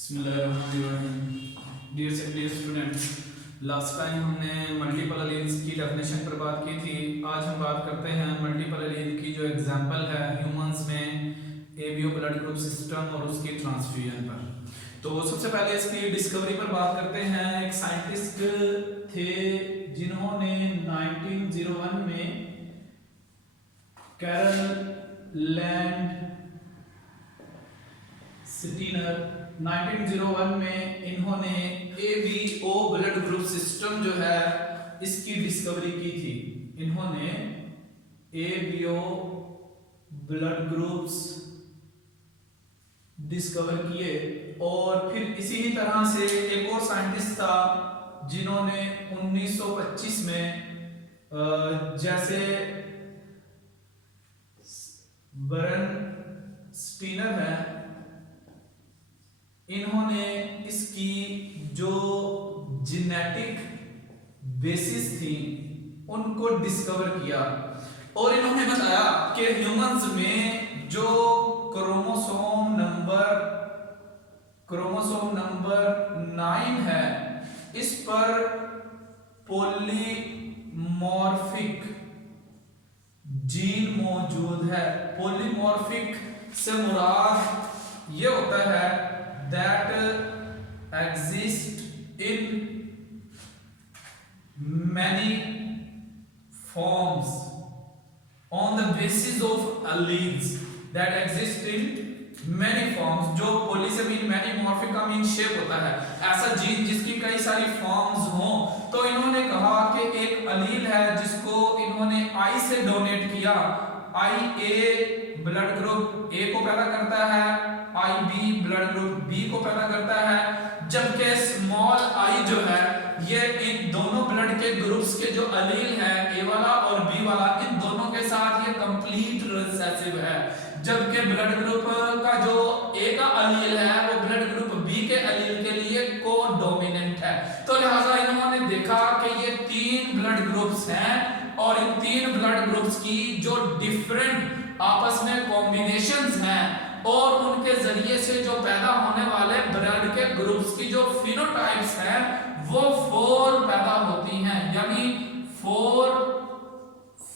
Dear students, last time हमने multiple alleles की definition पर बात की थी। आज हम बात करते हैं मल्टीपल एलील की जो एग्जांपल है ह्यूमंस में एबीओ ब्लड ग्रुप सिस्टम और उसकी ट्रांसफ्यूजन पर। तो सबसे पहले इसकी डिस्कवरी पर बात करते हैं। एक साइंटिस्ट थे जिन्होंने 1901 में कैरल लैंड स्टीनर 1901 में इन्होंने एबीओ ब्लड ग्रुप सिस्टम जो है इसकी डिस्कवरी की थी। इन्होंने एबीओ ब्लड ग्रुप्स डिस्कवर किए और फिर इसी ही तरह से एक और साइंटिस्ट था जिन्होंने 1925 में जैसे बरन स्टीनर है, इन्होंने इसकी जो जेनेटिक बेसिस थी उनको डिस्कवर किया और इन्होंने बताया कि ह्यूमंस में जो क्रोमोसोम नंबर 9 है, इस पर पॉलीमॉर्फिक जीन मौजूद है। पॉलीमॉर्फिक से मुराद ये होता है that exist in many forms on the basis of alleles that exist in many forms। जो poly से मीन many, morphic का मीन शेप होता है, ऐसा जीन जिसकी कई सारी फॉर्म्स हों। तो इन्होंने कहा कि एक अलील है जिसको इन्होंने आई से डोनेट किया। आई ए ब्लड ग्रुप ए को पैदा करता है, आई बी ब्लड ग्रुप बी को पैदा करता है, जबकि स्मॉल आई जो है ये इन दोनों ब्लड के ग्रुप्स के जो अलील है ए वाला और बी वाला, इन दोनों के साथ ये कंप्लीट रिसेसिव है। जबकि ब्लड ग्रुप का जो ए का अलील है वो ब्लड ग्रुप बी के अलील के लिए को डोमिनेंट है। तो लिहाजा इन्होंने देखा कि ये 3 ब्लड ग्रुप्स हैं और इन 3 ब्लड ग्रुप्स की जो डिफरेंट आपस में कॉम्बिनेशंस हैं और उनके जरिए से जो पैदा होने वाले ब्लड के ग्रुप्स की जो फिनोटाइप्स हैं वो 4 पैदा होती हैं, यानी 4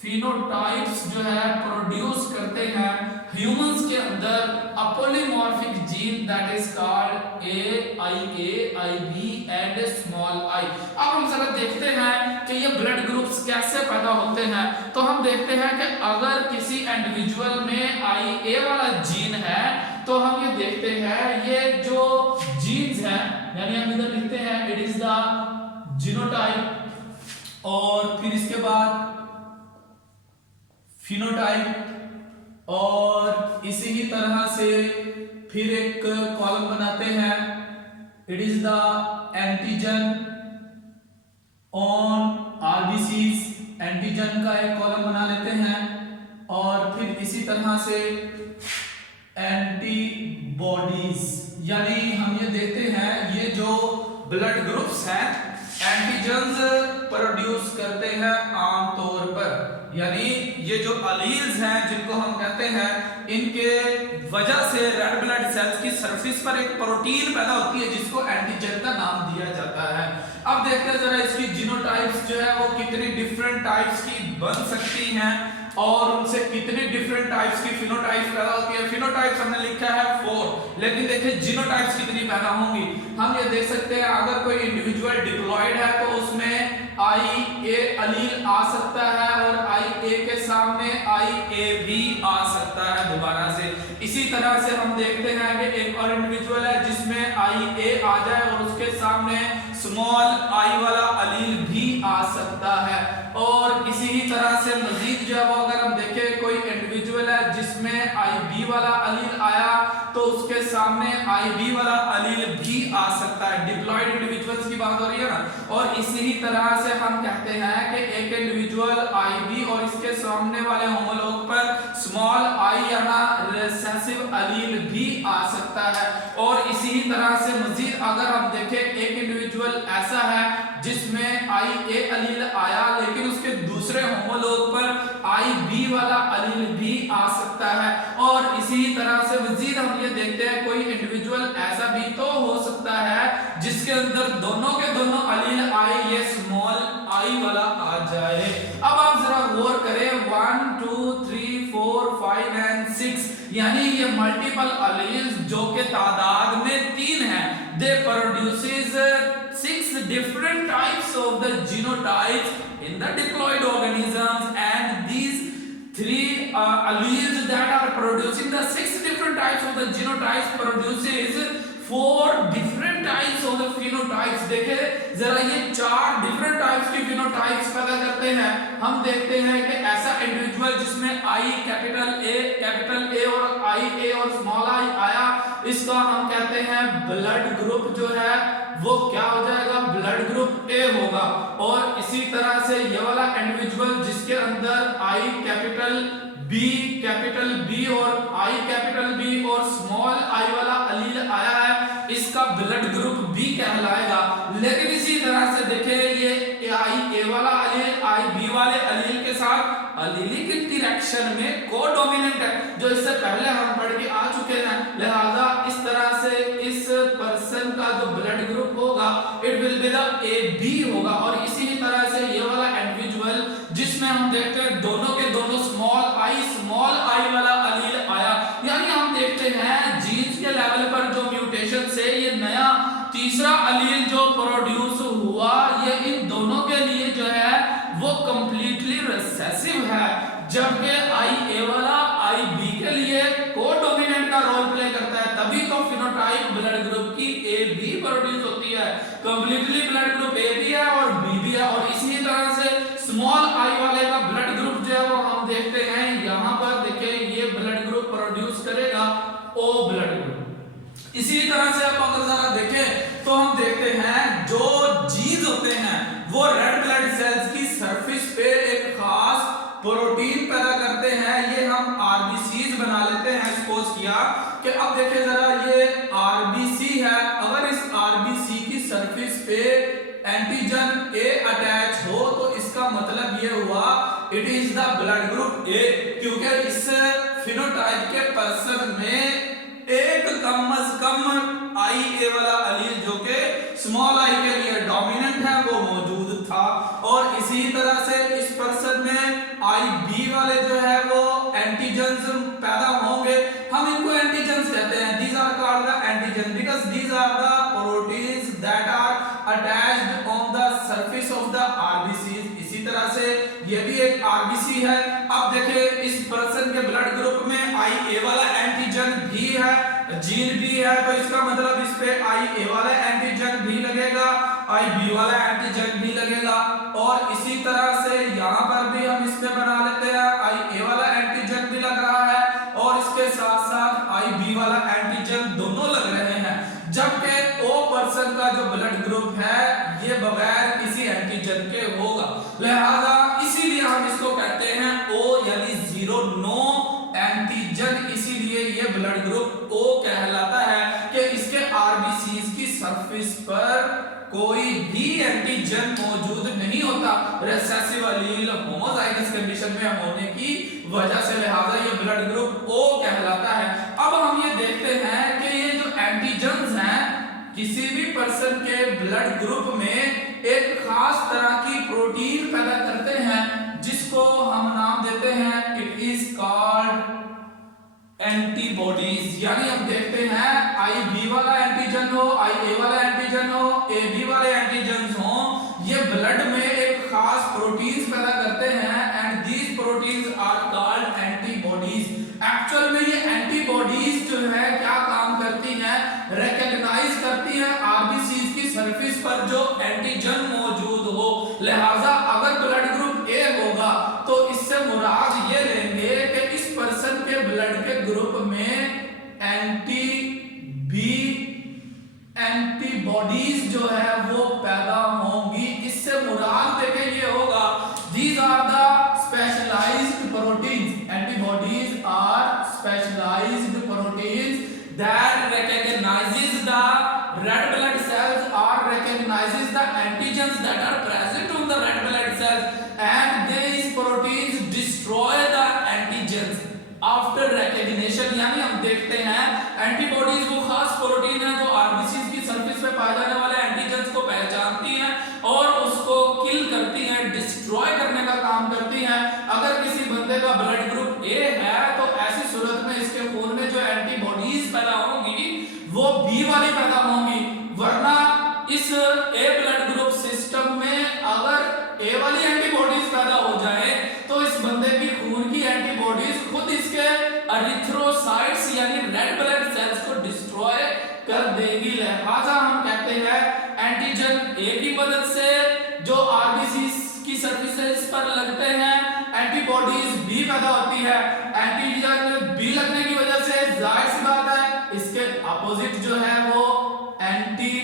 फिनोटाइप्स जो है प्रोड्यूस करते हैं ह्यूमंस के अंदर a polymorphic gene that is called AIB and small I. अब हम जरा देखते हैं कि ये ब्लड ग्रुप्स कैसे पैदा होते हैं। तो हम देखते हैं कि अगर किसी इंडिविजुअल में IA वाला जीन है तो हम ये देखते हैं ये जो जीन्स हैं, यानी हम इधर लिखते हैं इट इज द जीनोटाइप और फिर इसके बाद फिनोटाइप और इसी ही तरह से फिर एक कॉलम बनाते हैं it is the antigen on RBCs, antigen का एक कॉलम बना लेते हैं और फिर इसी तरह से एंटीबॉडीज, यानी हम ये देखते हैं ये जो ब्लड ग्रुप्स हैं एंटीजन्स प्रोड्यूस करते हैं आमतौर पर, यानी ये जो अलील्स हैं जिनको हम कहते हैं इनके वजह से रेड ब्लड सेल्स की सरफेस पर एक प्रोटीन पैदा होती है जिसको एंटीजन का नाम दिया जाता है। अब देखते हैं जरा इसकी जीनोटाइप्स जो है वो कितनी डिफरेंट टाइप्स की बन सकती हैं और उनसे कितनी डिफरेंट टाइप्स की फिनोटाइप्स पैदा होती है। फिनोटाइप्स हमने लिखा है 4, लेकिन देखिए जीनोटाइप्स कितनी पैदा होंगी। हम ये देख सकते हैं अगर कोई इंडिविजुअल डिप्लॉयड है तो उसमें IA अलील आ सकता है और IA के सामने IAB आ सकता है दोबारा से। इसी तरह से हम देखते हैं कि एक और इंडिविजुअल है जिसमें IA आ जाए और उसके सामने स्मॉल आई वाला अलील भी आ सकता है। और इसी ही तरह से मजीद जो है वो अगर हम देखें कोई इंडिविजुअल है जिसमें IB वाला अलील आया तो उसके सामने IB वाला अलील भी आ सकता है। डिप्लॉयड इंडिविजुअल्स की बात हो रही है ना। और इसी ही तरह से हम कहते हैं कि एक इंडिविजुअल IB और इसके सामने वाले होमोलॉग पर स्मॉल आई याना रिसेसिव अलील भी आ सकता है। और इसी ही तरह से मजीद अगर हम देखें एक इंडिविजुअल ऐसा है जिसमें IA अलील आया लेकिन उसके दूसरे होमोलॉग पर IB वाला अलील भी आ सकता है। और इसी तरह से मजीद हम ये देखते हैं कोई इंडिविजुअल ऐसा भी तो हो जिसके अंदर दोनों के दोनों अलील आई, ये स्मॉल आई वाला आ जाए। अब आप जरा गौर करें 1 2 3 4 5 एंड 6 यानी ये मल्टीपल अलील्स जो के तादाद में 3 है, दे produces 6 different types of the genotypes in the diploid organisms, and these 3 alleles that are producing the 6 different types of the genotypes produces 4 different types of the phenotypes। देखे जरा ये 4 different types के phenotypes पैदा करते हैं। हम देखते हैं कि ऐसा इंडिविजुअल जिसमें आई कैपिटल ए और आई ए और स्मॉल आई आया, इसका हम कहते हैं ब्लड ग्रुप जो है वो क्या हो जाएगा, ब्लड ग्रुप ए होगा। और इसी तरह से ये वाला इंडिविजुअल जिसके अंदर आई कैपिटल बी और आई कैपिटल बी और स्मॉल आई वाला अलील आया है, इसका ब्लड ग्रुप बी कहलाएगा। लेकिन इसी तरह से देखें ये आई ए वाला अलील आई बी वाले अलील के साथ अलीलिक इंटरेक्शन में कोडोमिनेंट है, जो इससे पहले हम पढ़ के आ चुके हैं। लिहाजा इस तरह से इस पर्सन का जो ब्लड ग्रुप होगा it will be the A B होगा। और इसी तरह से ये वाला इंडिविजुअल जिसमें हम देखते हैं दोनों के दोनों स्मॉल आई वाला अलील आया, यानी हम देखते हैं जीन्स के लेवल पर जो म्यूटेशन से ये नया तीसरा अलील जो प्रोड्यूस हुआ, ये इन दोनों के लिए जो है वो कंप्लीटली रिसेसिव है, जबकि आई ए वाला आई बी के लिए कोडोमिनेंट का रोल प्ले करता है। तभी तो फिनोटाइप ब्लड ग्रुप की ए बी प्रोड्यूस होती है, कंप्लीटली ब्लड ग्रुप ए भी है और बी भी है। और इसी तरह से स्मॉल आई वाले का ब्लड ग्रुप जो है वो हम देखते हैं यहाँ पर, देखिए ये ब्लड ग्रुप प्रोड्यूस करेगा ओ ब्लड ग्रुप। इसी तरह से आप अगर जरा देखें तो हम देखते हैं जो जीन्स होते हैं वो रेड ब्लड सेल्स की सरफेस पे एक खास प्रोटीन पैदा करते हैं। ये हम आरबीसीज बना लेते हैं, सपोज किया कि अब देखिए जरा ये आरबीसी है, अगर इस आरबीसी की सरफेस पे एंटीजन ए अटैच हो तो इसका मतलब ये हुआ it is the blood group A, क्योंकि इस फिनोटाइप के पर्सन में एक कम से कम आई ए वाला अलील जो कि स्मॉल आई के लिए डोमिनेंट है वो मौजूद था। और इसी तरह से इस पर्सन में आई बी वाले जो है वो एंटीजन्स पैदा होंगे, हम इनको एंटीजन्स कहते हैं। These are called the antigen because these are the proteins that are attached on the surface of the RBC. इसी तरह से ये भी एक आरबीसी है। अब देखिए इस पर्सन के ब्लड ग्रुप में आई ए वाला एंटीजन भी है, जीन भी है, तो इसका मतलब इस पे आई ए वाला एंटीजन भी लगेगा, आई बी वाला एंटीजन भी लगेगा। और इसी तरह से यहाँ पर भी हम इसमें बना लेते हैं आई ए वाला एंटीजन भी लग रहा है और इसके साथ साथ आई बी वाला एंटीजन दोनों लग रहे हैं, जबकि ओ पर्सन का जो ब्लड ग्रुप है ये बगैर किसी एंटीजन के होगा। लिहाजा इसीलिए हम इसको कहते हैं ओ यानी जीरो, नो एंटीजन, इसीलिए ये ब्लड ग्रुप ओ कहलाता है कि इसके आरबीसीज की सरफेस पर कोई भी एंटीजन मौजूद नहीं होता रिसेसिव अलील होमोजाइगस कंडीशन में होने की वजह से, लिहाजा ये ब्लड ग्रुप ओ कहलाता है। अब हम ये देखते हैं कि ये जो एंटीजन्स हैं किसी भी पर्सन के ब्लड ग्रुप में एक खास तरह की प्रोटीन पैदा करते हैं जिसको हम नाम देते हैं इट इज कॉल्ड एंटीबॉडीज। यानी हम देखते हैं आई बी वाला एंटीजन हो, आई ए वाला एंटीजन हो, ए बी वाले एंटीजन हो, ये ब्लड में एक खास प्रोटीन्स पैदा करते हैं and these proteins are called antibodies. Actual में ये एंटीबॉडीज जो है क्या काम करती हैं, रिकॉग्नाइज करती हैं आरबीसीज की सरफेस पर जो एंटीजन मौजूद हो। लिहाजा अगर ब्लड ग्रुप ए होगा तो इससे मुराद ये लेंगे कि इस पर्सन के ब्लड के ग्रुप में एंटीबॉडीज जो है वो पैदा होंगी। इससे मुराद देखें ये होगा these are the specialised proteins, antibodies are specialised proteins that recognizes the red blood cells or recognizes the antigens that are present on the red blood cells, and these proteins destroy the antigens after recognition। यानी हम देखते हैं antibodies वो खास protein है जो RBC की surface पे पाए जाने वाले वो बी वाली पैदा होंगी, वरना इस ए ब्लड ग्रुप सिस्टम में अगर ए वाली एंटीबॉडीज पैदा हो जाए तो इस बंदे की खून की एंटीबॉडीज खुद इसके एरिथ्रोसाइट्स यानी रेड ब्लड सेल्स को डिस्ट्रॉय कर देगी। लिहाजा हम कहते हैं एंटीजन ए की मदद से जो आरबीसी की सरफेसेस पर लगते हैं एंटीबॉडीज बी पैदा होती है। एंटीजन बी लगने की वजह से जाहिर सी बात है इसके अपोजिट जो है वो एंटी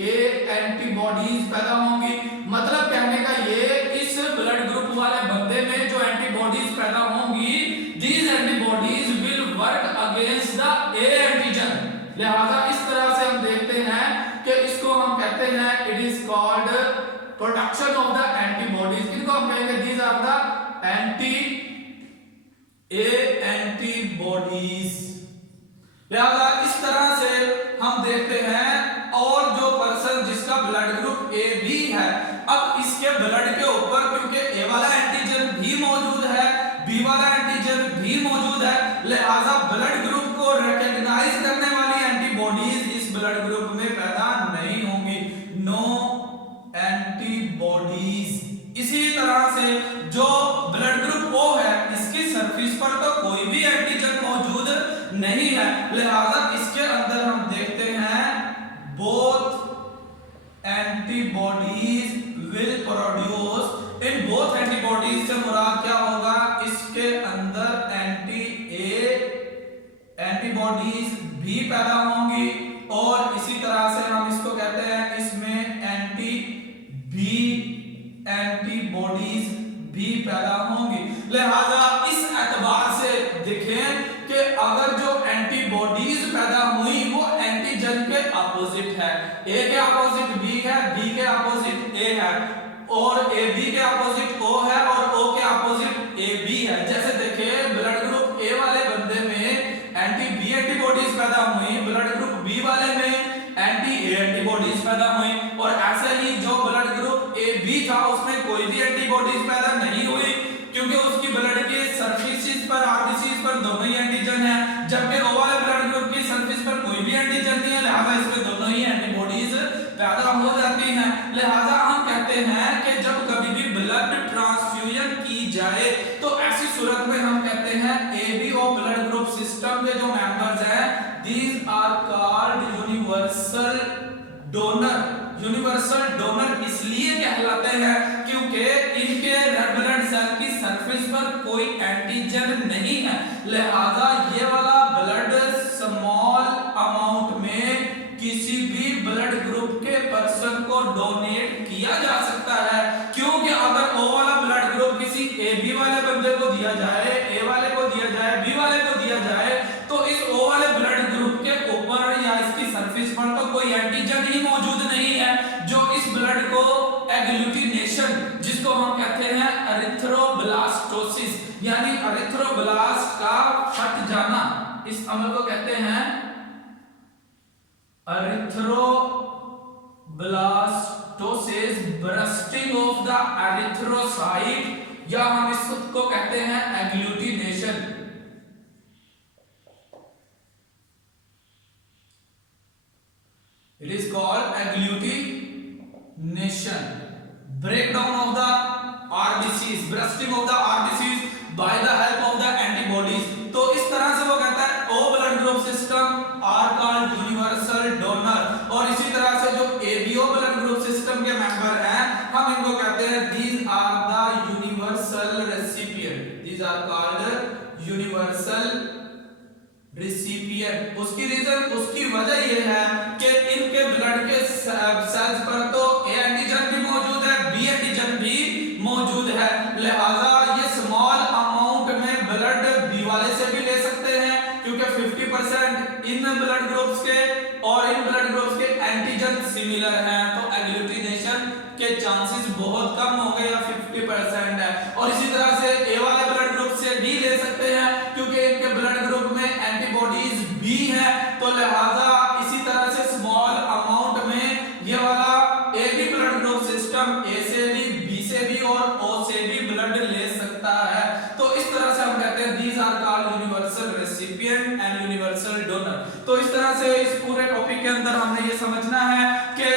ए एंटीबॉडीज पैदा होंगी। मतलब कहने का ये इस ब्लड ग्रुप वाले बंदे में जो एंटीबॉडीज पैदा होंगी these antibodies will work against the A antigen. लिहाजा इस तरह से हम देखते हैं कि इसको हम कहते हैं it is called production of the antibodies. इनको हम कहेंगे these are the anti A antibodies. लिहाजा इस तरह से हम देखते हैं और जो पर्सन जिसका ब्लड ग्रुप ए बी है अब इसके ब्लड के ऊपर क्योंकि ए वाला एंटीजन भी मौजूद है बी वाला एंटीजन भी मौजूद है लिहाजा ब्लड ग्रुप को रिकॉग्नाइज करने वाली एंटीबॉडीज इस ब्लड ग्रुप में पैदा नहीं होंगी, नो एंटीबॉडीज। इसी तरह से जो ब्लड ग्रुप ओ है इसकी सरफेस पर तो कोई भी एंटीजन मौजूद नहीं है लिहाजा इसके अंदर हम देखते हैं both antibodies will produce. In both antibodies से मुराद क्या होगा, इसके अंदर एंटी ए एंटीबॉडीज भी पैदा होंगी और इसी तरह से हम इसको कहते हैं इसमें एंटी बी एंटीबॉडीज भी पैदा होंगी। लिहाजा इस एतबार से देखें कि अगर जो एंटीबॉडीज पैदा हुई वो एंटीजन के अपोजिट है, ए के अपोजिट बी है, बी के अपोजिट ए है और ए बी के अपोजिट ओ है और ओ के अपोजिट ए बी है। जैसे देखिए ब्लड ग्रुप ए वाले बंदे में एंटी बी एंटीबॉडीज पैदा हुई, ब्लड ग्रुप बी वाले में एंटी ए एंटीबॉडीज पैदा हुई और ऐसे ही जो ब्लड ग्रुप ए बी था उसमें कोई भी एंटीबॉडीज पैदा नहीं हुई क्योंकि उसकी ब्लड के सरफेसेस पर आरबीसीज पर दोनों ही एंटीजन है, जबकि ओ वाले ब्लड ग्रुप की सरफेस पर कोई भी एंटीजन नहीं है लिहाजा इसमें दोनों ही एंटीबॉडीज पैदा हो जाती हैं। लिहाजा हम कहते हैं कि जब कभी भी ब्लड ट्रांसफ्यूजन की जाए तो ऐसी सूरत में हम कहते हैं एबीओ ब्लड ग्रुप सिस्टम के जो मेंबर्स हैं these are called universal donor. Universal donor इसलिए कहलाते हैं क्योंकि इनके रेड ब्लड सेल की सरफेस पर कोई एंटीजन नहीं है लिहाजा ये वाला ब्लड स्मॉल अमाउंट में किसी भी ब्लड ग्रुप के पर्सन को डोनेट किया जा सकता है। क्योंकि अगर ओ वाला ब्लड ग्रुप किसी ए बी वाले बंदे को दिया जाए, ए वाले को दिया जाए, बी वाले को दिया जाए तो इस ओ वाले ब्लड ग्रुप के ऊपर या इसकी सरफेस पर तो कोई एंटीजन ही मौजूद नहीं है जो इस ब्लड को एग्लूटिनेशन जिसको हम कहते हैं एरिथ्रोब्लास्टोसिस यानी एरिथ्रोब्लास्ट का फट जाना, इस अमल को कहते हैं erythroblastosis, bursting of the erythrocyte या हम इसको कहते हैं agglutination. It is called agglutination, breakdown of the RBCs, bursting of the RBCs by the help of the antibodies। तो इस तरह से वो कहता है O blood group system are called universal donor और इसी तरह से जो ABO blood group system के मेंबर हैं हम इनको कहते हैं these are the universal recipient, these are called universal recipient. उसकी रीजन उसकी वजह यह है कि इनके ब्लड के सेल्स पर तो ए एंटीजन भी मौजूद है, बी एंटीजन भी मौजूद है लिहाजा ये स्मॉल अमाउंट में ब्लड बी वाले से भी ले सकते हैं क्योंकि 50% इन ब्लड ग्रुप्स के और इन ब्लड ग्रुप्स के एंटीजन सिमिलर हैं तो एग्लूटिनेशन के चांसेस बहुत कम हो गए या 50% है। और इसी तरह से ए वाले ब्लड ग्रुप से भी ले सकते हैं क्योंकि इनके ब्लड ग्रुप में एंटीबॉडीज भी है तो लिहाजा इसी तरह से स्मॉल अमाउंट में ये वाला A B blood group system A से भी बी से भी और ओ से भी ब्लड ले सकता है। तो इस तरह से हम कहते हैं these are called universal recipient and universal donor. तो तो इस तरह से इस पूरे टॉपिक के अंदर हमने ये समझना है कि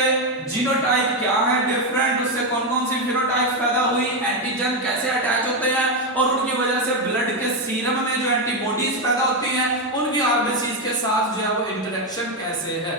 जीनोटाइप क्या है डिफरेंट, उससे कौन कौन सी फिनोटाइप्स पैदा हुई, एंटीजन कैसे अटैच होते हैं और उनकी वजह से ब्लड के सीरम में जो एंटीबॉडीज पैदा होती हैं उनकी आरबीसीज के साथ जो है वो इंटरेक्शन कैसे है।